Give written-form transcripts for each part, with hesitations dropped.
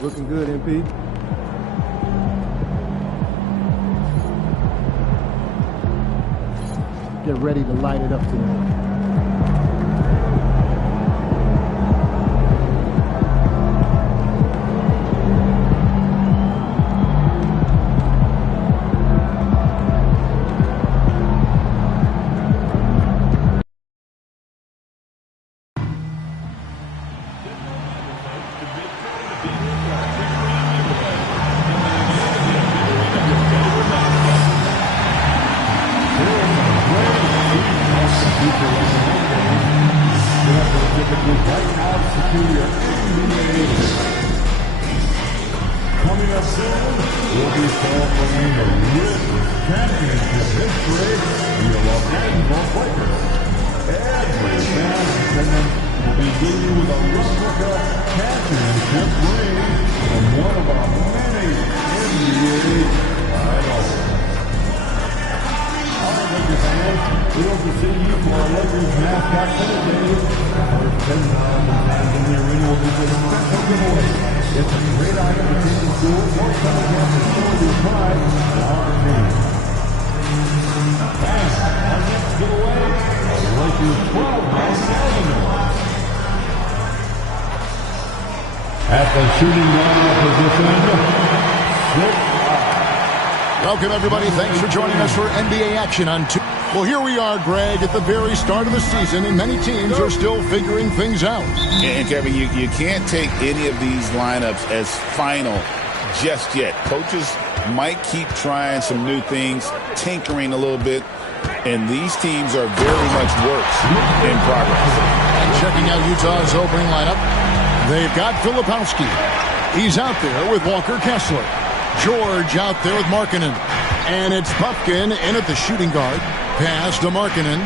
Looking good, MP. Get ready to light it up tonight. Coming up soon, we'll be celebrating the RIM Championship history of the Los Angeles Lakers. Every fan in attendance will be giving with a replica championship ring from one of our many NBA idols. All right, Lakers fans, thrilled to see you for our Lakers mascot today. Our 10,000 fans in the arena will be doing a special giveaway. It's a great item to take to school or come again to show your pride in our team. And our next giveaway, the Lakers 12-ounce aluminum. At the shooting guard position, 6'5". Welcome, everybody. Thanks for joining us for NBA action on two. Well, here we are, Greg, at the very start of the season, and many teams are still figuring things out. And, Kevin, you can't take any of these lineups as final just yet. Coaches might keep trying some new things, tinkering a little bit, and these teams are very much works in progress. And checking out Utah's opening lineup, they've got Filipowski. He's out there with Walker Kessler. George out there with Markkanen. And it's Buffkin in at the shooting guard. Pass to Markkanen.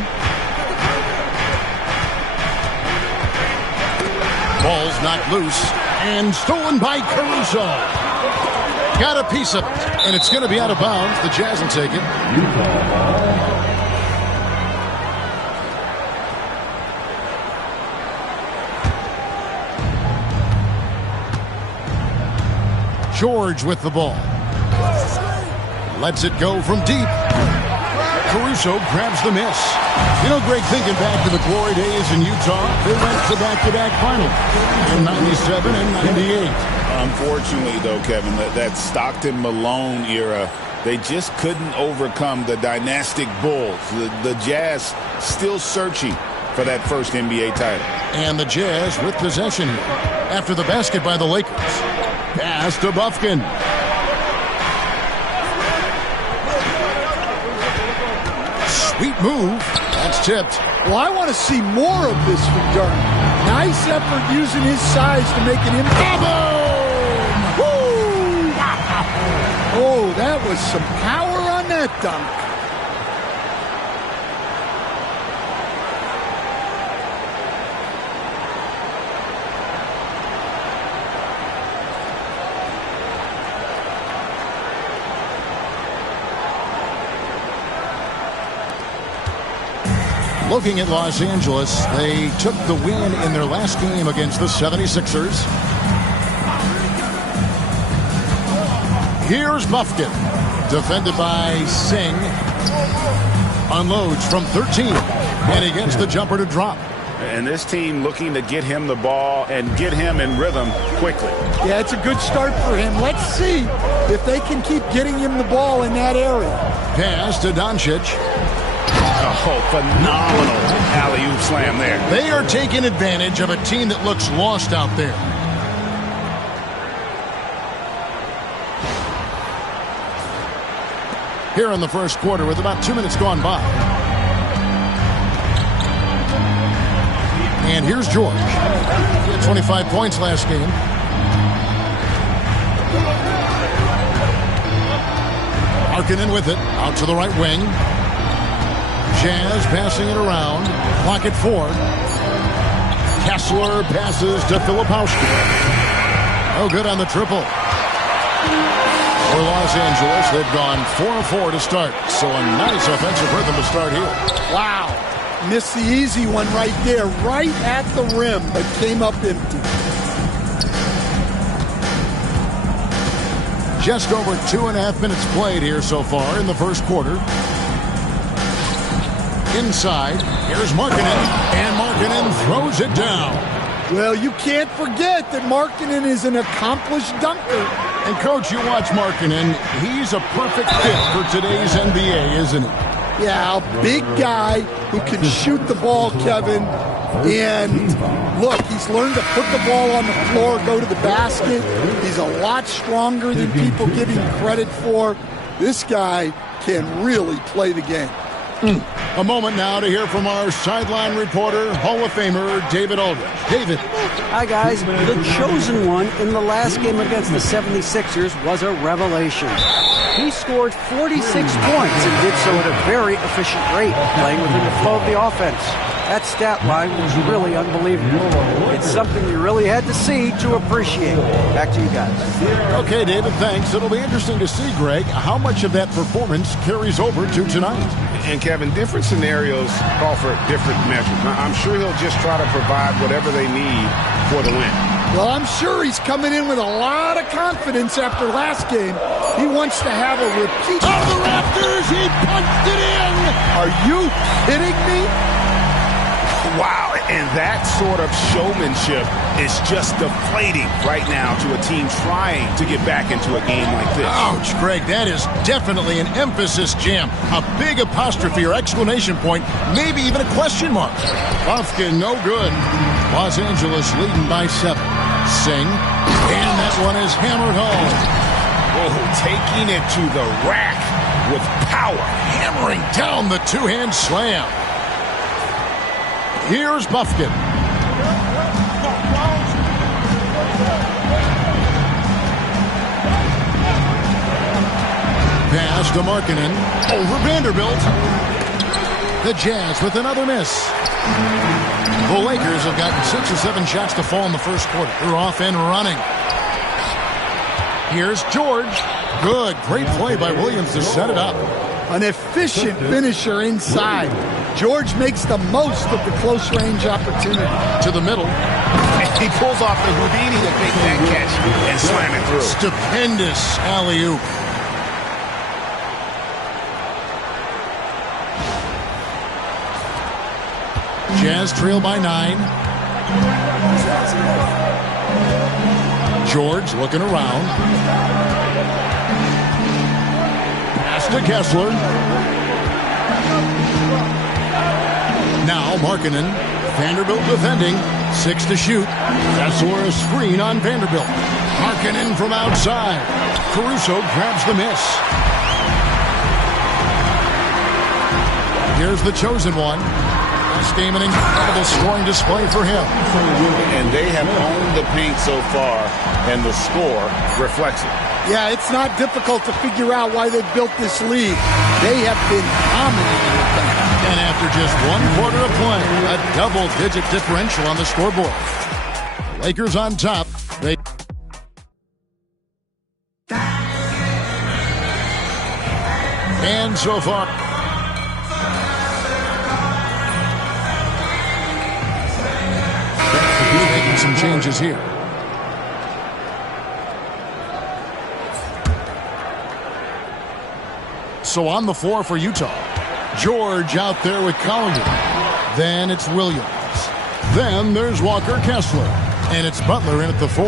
Ball's knocked loose and stolen by Caruso. Got a piece of it, and it's going to be out of bounds. The Jazz will take it. George with the ball. Lets it go from deep. Caruso grabs the miss. You know, Greg, thinking back to the glory days in Utah, they went to back-to-back finals in 97 and 98. Unfortunately, though, Kevin, that Stockton-Malone era, they just couldn't overcome the dynastic Bulls. The Jazz still searching for that first NBA title. And the Jazz with possession here after the basket by the Lakers. Pass to Buffkin. Sweet move. That's tipped. Well, I want to see more of this from Durham. Nice effort using his size to make an impact. Woo! Oh, that was some power on that dunk. Looking at Los Angeles, they took the win in their last game against the 76ers. Here's Buffkin, defended by Singh. Unloads from 13, and he gets the jumper to drop. And this team looking to get him the ball and get him in rhythm quickly. Yeah, it's a good start for him. Let's see if they can keep getting him the ball in that area. Pass to Doncic. Oh, phenomenal alley-oop slam there. They are taking advantage of a team that looks lost out there. Here in the first quarter with about 2 minutes gone by. And here's George. He had 25 points last game. Markkanen with it. Out to the right wing. Jazz passing it around. Clock at 4. Kessler passes to Filipowski. Oh, good on the triple. For Los Angeles, they've gone 4-4 to start. So a nice offensive rhythm to start here. Wow. Missed the easy one right there, right at the rim, but came up empty. Just over 2.5 minutes played here so far in the first quarter. Inside, here's Markkanen, and Markkanen throws it down. Well, you can't forget that Markkanen is an accomplished dunker. And, Coach, you watch Markkanen. He's a perfect fit for today's NBA, isn't he? Yeah, a big guy who can shoot the ball, Kevin. And, look, he's learned to put the ball on the floor, go to the basket. He's a lot stronger than people give him credit for. This guy can really play the game. A moment now to hear from our sideline reporter, Hall of Famer David Aldridge. David. Hi, guys. The chosen one in the last game against the 76ers was a revelation. He scored 46 points and did so at a very efficient rate, playing within the flow of the offense. That stat line was really unbelievable. It's something you really had to see to appreciate. Back to you guys. Okay, David, thanks. It'll be interesting to see, Greg, how much of that performance carries over to tonight. And, Kevin, different scenarios call for different measures. I'm sure he'll just try to provide whatever they need for the win. Well, I'm sure he's coming in with a lot of confidence after last game. He wants to have a repeat. Out of the rafters, he punched it in! Are you kidding me? Wow, and that sort of showmanship is just deflating right now to a team trying to get back into a game like this. Ouch, Greg, that is definitely an emphasis jam. A big apostrophe or exclamation point, maybe even a question mark. Bufkin, no good. Los Angeles leading by 7. Singh, and that one is hammered home. Whoa, taking it to the rack with power. Hammering down the two-hand slam. Here's Bufkin. Pass to Markkanen. Over Vanderbilt. The Jazz with another miss. The Lakers have gotten 6 or 7 shots to fall in the first quarter. They're off and running. Here's George. Good. Great play by Williams to set it up. An efficient finisher inside. George makes the most of the close-range opportunity. To the middle. He pulls off the Houdini to make that catch and slam it through. Stupendous alley-oop. Jazz trail by 9. George looking around. Pass to Kessler. Now Markkanen. Vanderbilt defending. 6 to shoot. Kessler a screen on Vanderbilt. Markkanen from outside. Caruso grabs the miss. Here's the chosen one. This game an incredible scoring display for him. And they have owned the paint so far, and the score reflects it. Yeah, it's not difficult to figure out why they've built this lead. They have been dominating with them. And after just 1 quarter of play, a double-digit differential on the scoreboard. Lakers on top. And so far, making some changes here. So on the floor for Utah, George out there with Collier. Then it's Williams. Then there's Walker Kessler. And it's Butler in at the 4.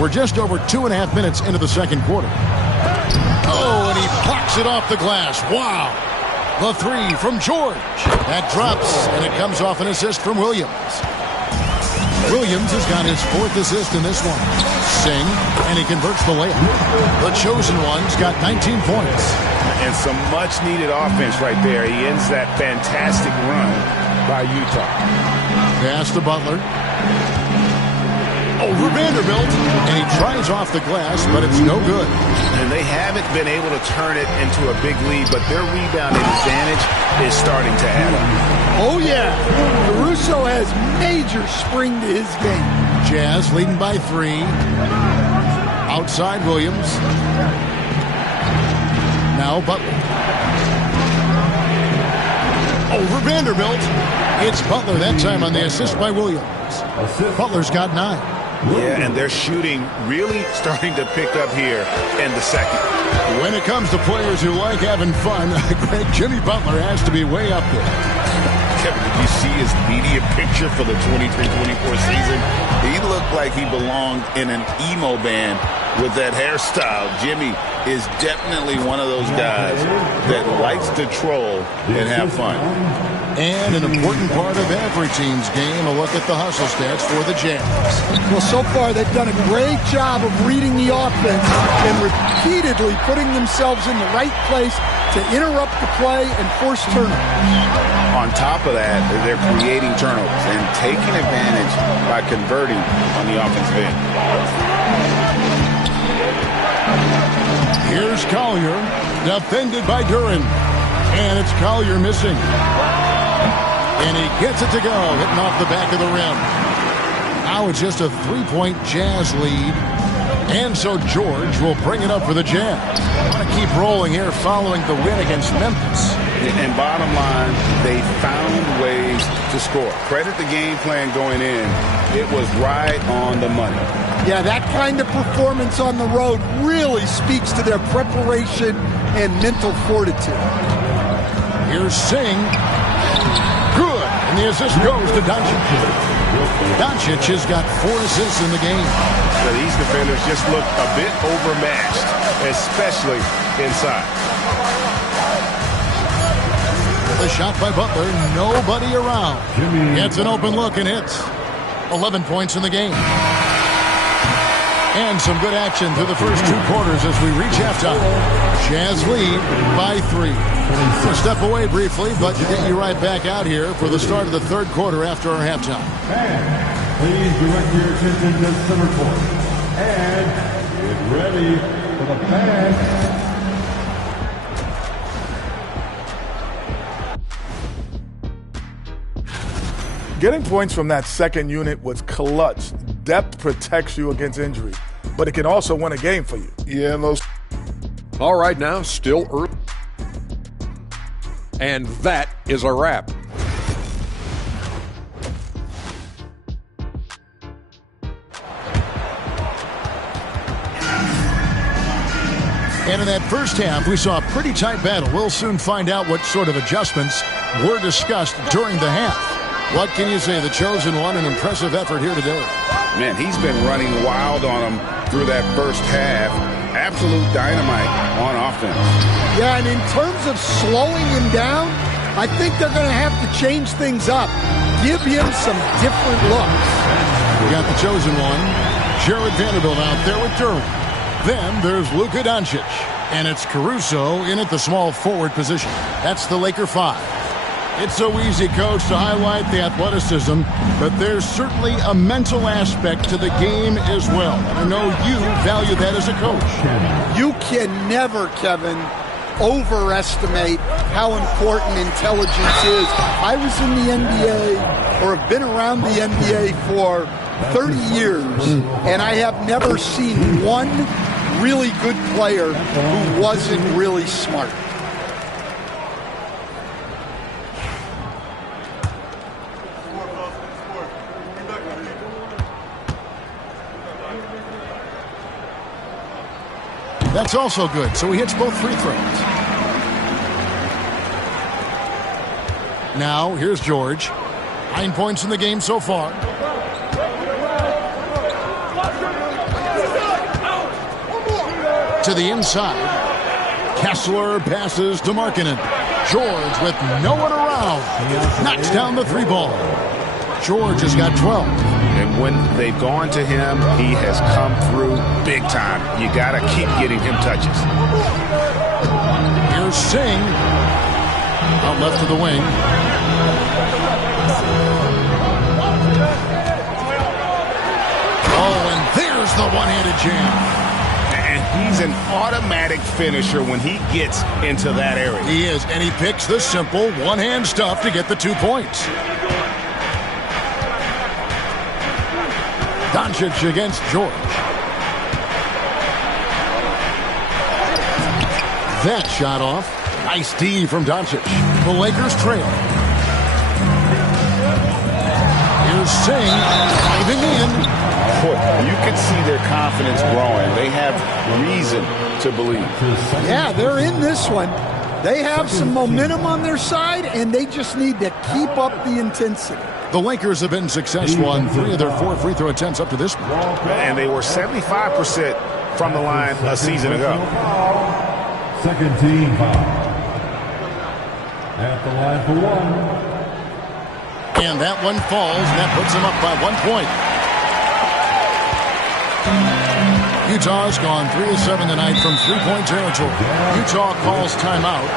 We're just over 2.5 minutes into the second quarter. Oh, and he blocks it off the glass. Wow. The 3 from George. That drops, and it comes off an assist from Williams. Williams has got his 4th assist in this one. Singh, and he converts the layup. The chosen one's got 19 points. And some much-needed offense right there. He ends that fantastic run by Utah. Pass to Butler. Over Vanderbilt, and he tries off the glass, but it's no good. And they haven't been able to turn it into a big lead, but their rebounding advantage is starting to add up. Oh, yeah. Caruso has major spring to his game. Jazz leading by 3. Outside Williams. Now Butler. Over Vanderbilt. It's Butler that time on the assist by Williams. Butler's got 9. Yeah, and their shooting really starting to pick up here in the second. When it comes to players who like having fun, great Jimmy Butler has to be way up there. Kevin, did you see his media picture for the 23-24 season? He looked like he belonged in an emo band with that hairstyle. Jimmy is definitely one of those guys that likes to troll and have fun. And an important part of every team's game, a look at the hustle stats for the Jazz. Well, so far they've done a great job of reading the offense and repeatedly putting themselves in the right place to interrupt the play and force turnovers. On top of that, they're creating turnovers and taking advantage by converting on the offensive end. Here's Collier, defended by Duren. And it's Collier missing. And he gets it to go, hitting off the back of the rim. Now it's just a three-point Jazz lead. And so George will bring it up for the Jazz. Want to keep rolling here following the win against Memphis. And bottom line, they found ways to score. Credit the game plan going in. It was right on the money. Yeah, that kind of performance on the road really speaks to their preparation and mental fortitude. Here's Singh. Good. And the assist goes to Doncic. Doncic has got 4 assists in the game. So these defenders just look a bit overmatched, especially inside. The shot by Butler, nobody around. Gets an open look and hits. 11 points in the game. And some good action through the first 2 quarters as we reach halftime. Jazz lead by 3. We'll step away briefly, but to get you right back out here for the start of the third quarter after our halftime. Please direct your attention to center court. And get ready for the fan. Getting points from that second unit was clutch. Depth protects you against injury, but it can also win a game for you. Yeah, most. All right, now, still early. And that is a wrap. And in that first half, we saw a pretty tight battle. We'll soon find out what sort of adjustments were discussed during the half. What can you say? The chosen one, an impressive effort here today. Man, he's been running wild on them through that first half. Absolute dynamite on offense. Yeah, and in terms of slowing him down, I think they're going to have to change things up. Give him some different looks. We got the chosen one, Jared Vanderbilt out there with Duren. Then there's Luka Doncic, and it's Caruso in at the small forward position. That's the Laker 5. It's so easy, Coach, to highlight the athleticism, but there's certainly a mental aspect to the game as well. I know you value that as a coach. You can never, Kevin, overestimate how important intelligence is. I was in the NBA, or have been around the NBA for 30 years, and I have never seen one really good player who wasn't really smart. That's also good, so he hits both free throws. Now, here's George. 9 points in the game so far. To the inside. Kessler passes to Markkanen. George with no one around. Knocks down the 3 ball. George has got 12. And when they've gone to him, he has come through big time. You got to keep getting him touches. Here's Singh. Out left to the wing. Oh, and there's the one-handed jam. And he's an automatic finisher when he gets into that area. He is, and he picks the simple one-hand stuff to get the 2 points. Doncic against George. That shot off. Nice D from Doncic. The Lakers trail. Here's Singh driving in. Boy, you can see their confidence growing. They have reason to believe. Yeah, they're in this one. They have some momentum on their side, and they just need to keep up the intensity. The Lakers have been successful on 3 of their 4 free throw attempts up to this point. And they were 75% from the line a season ago. Second team foul. At the line for 1. And that one falls, and that puts them up by 1 point. Utah's gone 3 of 7 tonight from three-point territory. Utah calls timeout.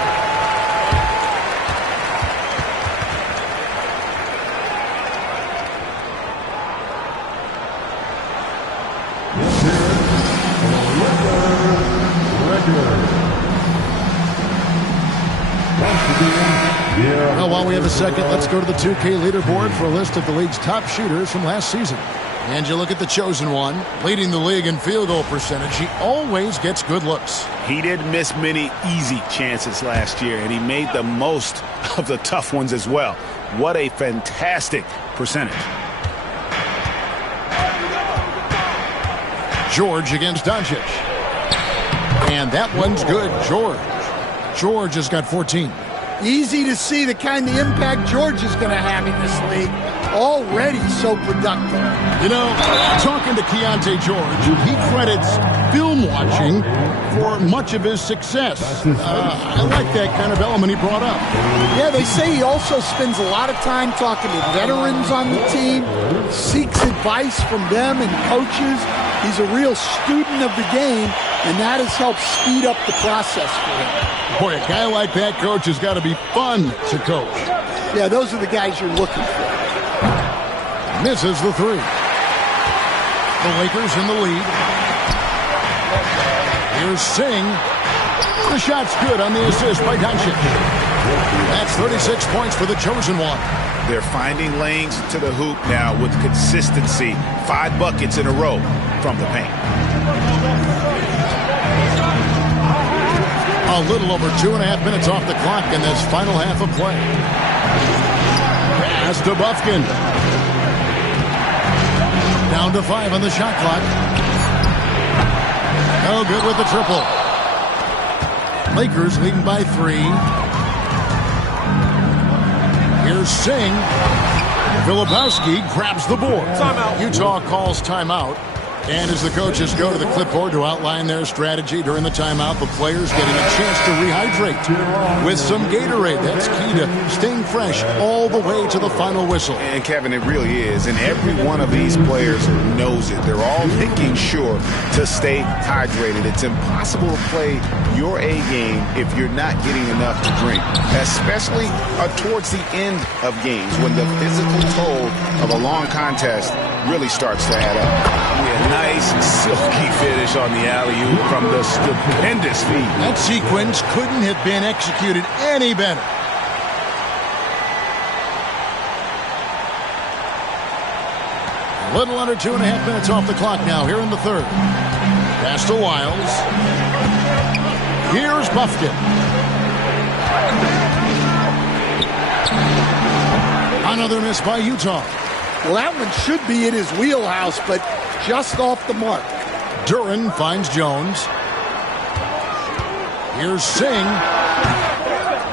Well, while we have a second, let's go to the 2K leaderboard for a list of the league's top shooters from last season. And you look at the chosen one, leading the league in field goal percentage. He always gets good looks. He didn't miss many easy chances last year, and he made the most of the tough ones as well. What a fantastic percentage. George against Doncic. And that one's good. George has got 14. Easy to see the kind of impact George is going to have in this league. Already so productive. You know, talking to Keontae George, he credits film watching for much of his success. I like that kind of element he brought up. Yeah, they say he also spends a lot of time talking to veterans on the team, seeks advice from them and coaches. He's a real student of the game, and that has helped speed up the process for him. Boy, a guy like that, coach, has got to be fun to coach. Yeah, those are the guys you're looking for. Misses the 3. The Lakers in the lead. Here's Singh. The shot's good on the assist by Doncic. That's 36 points for the chosen one. They're finding lanes to the hoop now with consistency. 5 buckets in a row from the paint. A little over 2.5 minutes off the clock in this final half of play. Pass to Bufkin. Down to 5 on the shot clock. No good with the triple. Lakers leading by 3. Here's Singh. Filipowski grabs the board. Timeout. Utah calls timeout. And as the coaches go to the clipboard to outline their strategy during the timeout, the players getting a chance to rehydrate with some Gatorade. That's key to staying fresh all the way to the final whistle. And Kevin, it really is. And every one of these players knows it. They're all making sure to stay hydrated. It's impossible to play your A game if you're not getting enough to drink, especially towards the end of games when the physical toll of a long contest really starts to add up. Nice silky finish on the alley-oop from the stupendous feed. That sequence couldn't have been executed any better. A little under 2.5 minutes off the clock now here in the third. Pass to Wiles. Here's Bufkin. Another miss by Utah. Well, that one should be in his wheelhouse, but just off the mark. Duren finds Jones. Here's Singh.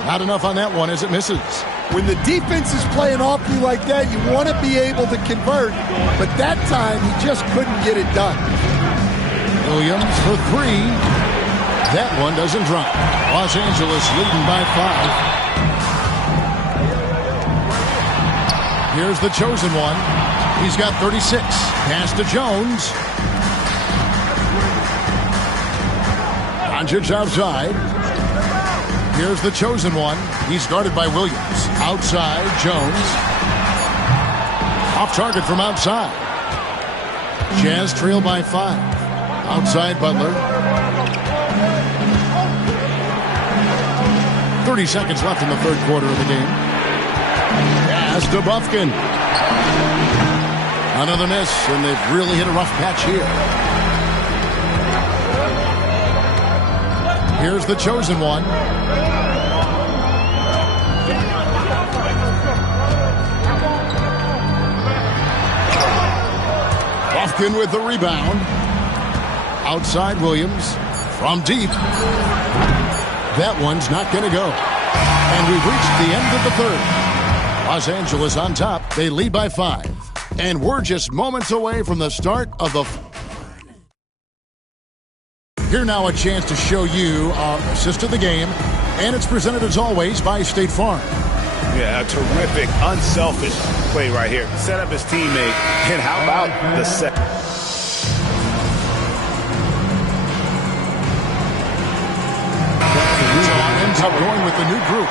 Not enough on that one as it misses. When the defense is playing off you like that, you want to be able to convert, but that time he just couldn't get it done. Williams for 3. That one doesn't drop. Los Angeles leading by 5. Here's the chosen one. He's got 36. Pass to Jones. Doncic outside. Here's the chosen one. He's guarded by Williams. Outside, Jones. Off target from outside. Jazz trail by 5. Outside, Butler. 30 seconds left in the third quarter of the game. Pass to Bufkin. Another miss, and they've really hit a rough patch here. Here's the chosen one. Buffkin with the rebound. Outside Williams. From deep. That one's not going to go. And we've reached the end of the third. Los Angeles on top. They lead by 5. And we're just moments away from the start of the... Here now a chance to show you our assist of the game. And it's presented as always by State Farm. Yeah, a terrific, unselfish play right here. Set up his teammate. And how about the set? Utah ends up going with the new group.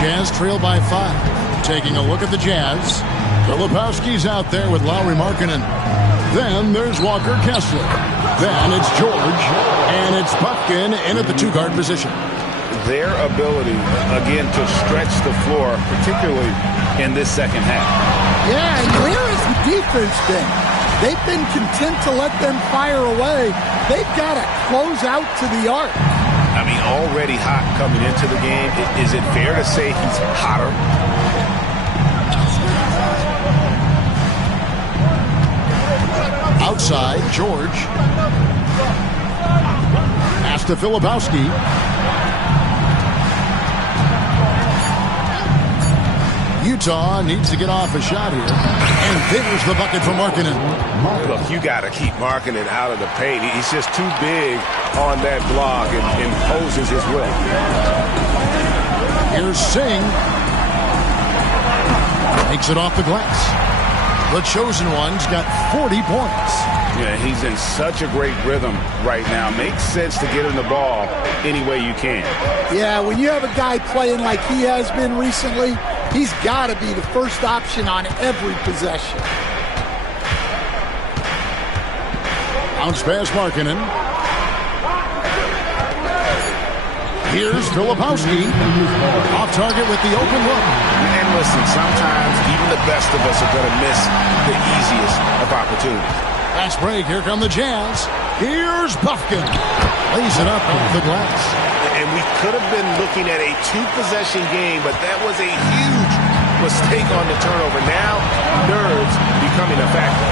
Jazz trail by 5. Taking a look at the Jazz. Filipowski's out there with Lauri Markkanen. Then there's Walker Kessler. Then it's George. And it's Buffkin in at the 2-guard position. Their ability, again, to stretch the floor, particularly in this second half. Yeah, and where has the defense been? They've been content to let them fire away. They've got to close out to the arc. I mean, already hot coming into the game. Is it fair to say he's hotter? Outside, George. Pass to Filipowski. Utah needs to get off a shot here. And there's the bucket for Markkanen. Look, you got to keep Markkanen out of the paint. He's just too big on that block and imposes his will. Here's Singh. Takes it off the glass. The chosen one's got 40 points. Yeah, he's in such a great rhythm right now. Makes sense to get him the ball any way you can. Yeah, when you have a guy playing like he has been recently, he's got to be the first option on every possession. Bounce pass Markkanen. Here's Filipowski. Off target with the open look. And listen, sometimes even the best of us are going to miss the easiest of opportunities. Fast break. Here come the Jazz. Here's Buffkin. Lays it up off the glass. And we could have been looking at a 2-possession game, but that was a huge mistake on the turnover. Now, nerves becoming a factor.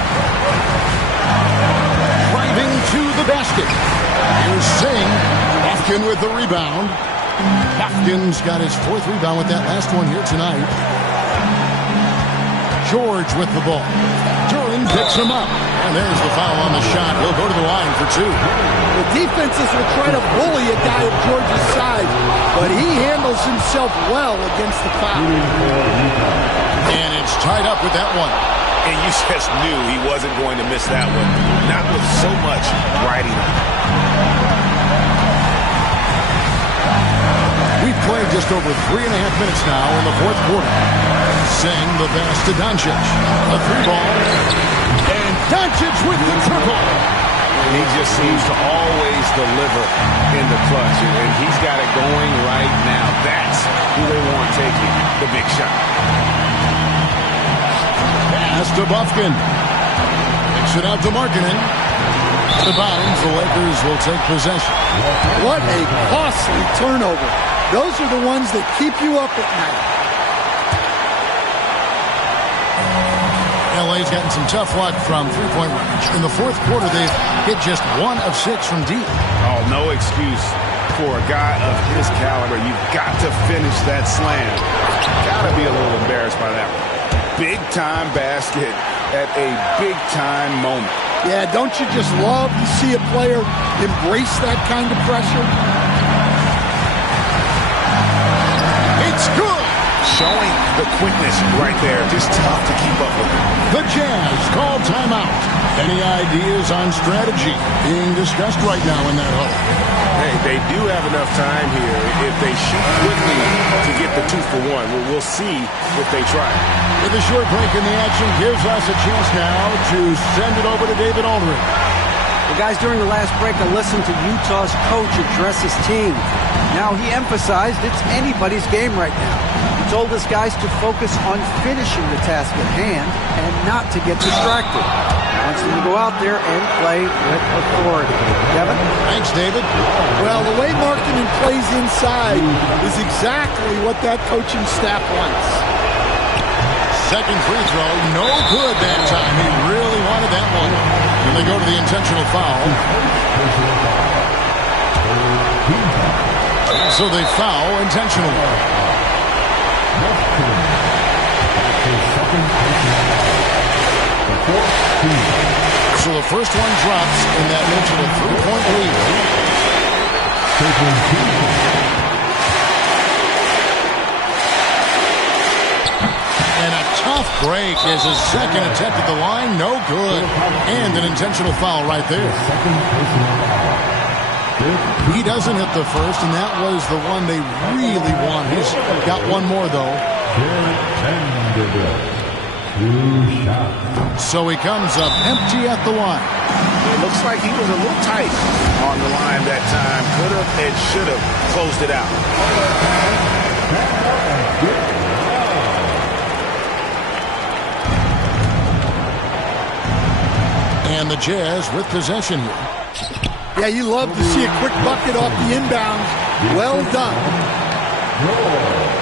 Driving to the basket. Here's Singh. Buffkin with the rebound. Buffkin's got his 4th rebound with that last one here tonight. George with the ball. Duran picks him up. And there's the foul on the shot. He'll go to the line for 2. The defenses will try to bully a guy of George's size, but he handles himself well against the foul. And it's tied up with that one. And you just knew he wasn't going to miss that one. Not with so much riding on. We've played just over 3.5 minutes now in the 4th quarter. Singh the pass to Doncic. A 3-ball. And Doncic with the triple. He just seems to always deliver in the clutch. And he's got it going right now. That's who they want taking the big shot. Pass to Buffkin. Kicks it out to Markkanen. To bounds, the Lakers will take possession. What a costly turnover. Those are the ones that keep you up at night. LA's gotten some tough luck from 3-point range. In the 4th quarter, they've hit just 1 of 6 from deep. Oh, no excuse for a guy of his caliber. You've got to finish that slam. Got to be a little embarrassed by that one. Big-time basket at a big-time moment. Yeah, don't you just love to see a player embrace that kind of pressure? It's good. Showing the quickness right there. Just tough to keep up with. The Jazz call timeout. Any ideas on strategy being discussed right now in that huddle? Hey, they do have enough time here if they shoot quickly to get the 2-for-1. We'll see if they try. With a short break in the action gives us a chance now to send it over to David Aldridge. The guys during the last break I listened to Utah's coach address his team. Now he emphasized it's anybody's game right now. He told his guys to focus on finishing the task at hand and not to get distracted. He wants them to go go out there and play with authority. Kevin? Thanks, David. Well, the way Markkanen plays inside is exactly what that coaching staff wants. Second free throw, no good that time. He really wanted that one. And they go to the intentional foul. So they foul intentionally. So the first one drops, and that makes it a 3-point lead. And a tough break as his second attempt at the line, no good. And an intentional foul right there. He doesn't hit the first, and that was the one they really want. He's got one more, though. So he comes up empty at the line. It looks like he was a little tight on the line that time. Could have and should have closed it out. And the Jazz with possession here. Yeah, you love to see a quick bucket off the inbounds. Well done.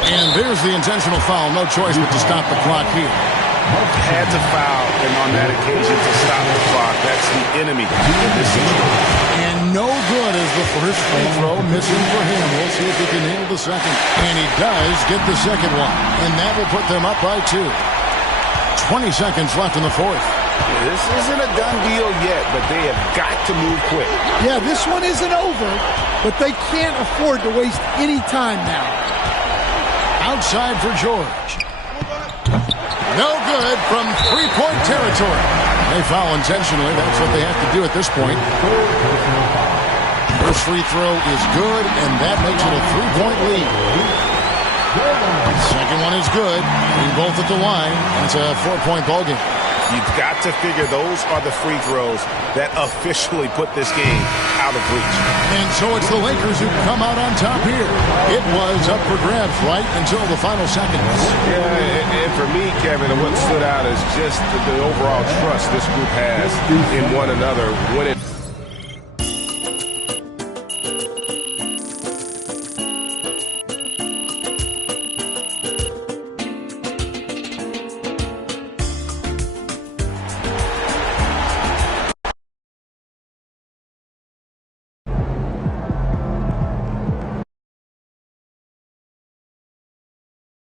And there's the intentional foul. No choice but to stop the clock here. Had to foul, and on that occasion to stop the clock. That's the enemy in this situation. And no good as the first free throw missing for him. We'll see if he can nail the second. And he does get the second one. And that will put them up by 2. 20 seconds left in the fourth. This isn't a done deal yet, but they have got to move quick. Yeah, this one isn't over, but they can't afford to waste any time now. Outside for George. No good from three-point territory. They foul intentionally. That's what they have to do at this point. First free throw is good, and that makes it a 3-point lead. Second one is good. Being both at the line. It's a 4-point ballgame. You've got to figure those are the free throws that officially put this game out of reach. And so it's the Lakers who come out on top here. It was up for grabs right until the final seconds. Yeah, and for me, Kevin, what stood out is just the overall trust this group has in one another when it